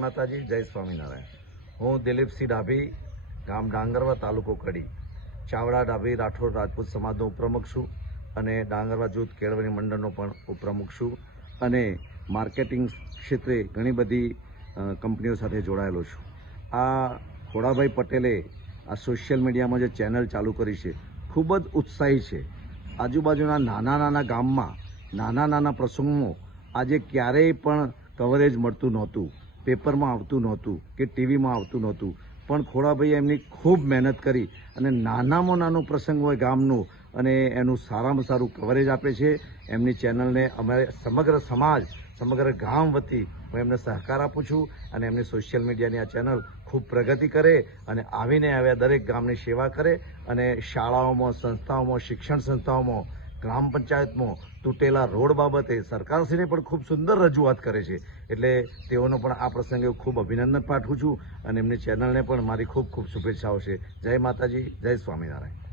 માતાજી, જય સ્વામિનારાયણ. હું દિલીપસિંહ ડાભી, ગામ ડાંગરવા, તાલુકો કડી. ચાવડા ડાભી, રાઠોડ રાજપૂત સમાજનો ઉપપ્રમુખ છું અને ડાંગરવા જૂથ કેળવણી મંડળનો પણ ઉપપ્રમુખ છું અને માર્કેટિંગ ક્ષેત્રે ઘણી બધી કંપનીઓ સાથે જોડાયેલો છું. આ ખોડાભાઈ પટેલે આ સોશિયલ મીડિયામાં જે ચેનલ ચાલુ કરી છે, ખૂબ જ ઉત્સાહી છે. આજુબાજુના નાના નાના ગામમાં, નાના નાના પ્રસંગોમાં આજે ક્યારેય પણ કવરેજ મળતું નહોતું. પેપરમાં આવતું નહોતું કે ટીવીમાં આવતું નહોતું. પણ ખોડાભાઈ એમની ખૂબ મહેનત કરી અને નાનામાં નાનો પ્રસંગ હોય ગામનો અને એનું સારામાં સારું કવરેજ આપે છે. એમની ચેનલને અમારે સમગ્ર સમાજ, સમગ્ર ગામ વતી હું એમને સહકાર આપું છું અને એમની સોશિયલ મીડિયાની આ ચેનલ ખૂબ પ્રગતિ કરે અને આવીને આવ્યા દરેક ગામની સેવા કરે અને શાળાઓમાં, સંસ્થાઓમાં, શિક્ષણ સંસ્થાઓમાં ગ્રામ પંચાયતમાં તૂટેલા રોડ બાબતે સરકારશ્રીને પણ ખૂબ સુંદર રજૂઆત કરે છે. એટલે તેઓનો પણ આ પ્રસંગે ખૂબ અભિનંદન પાઠવું છું અને એમની ચેનલને પણ મારી ખૂબ ખૂબ શુભેચ્છાઓ છે. જય માતાજી, જય સ્વામિનારાયણ.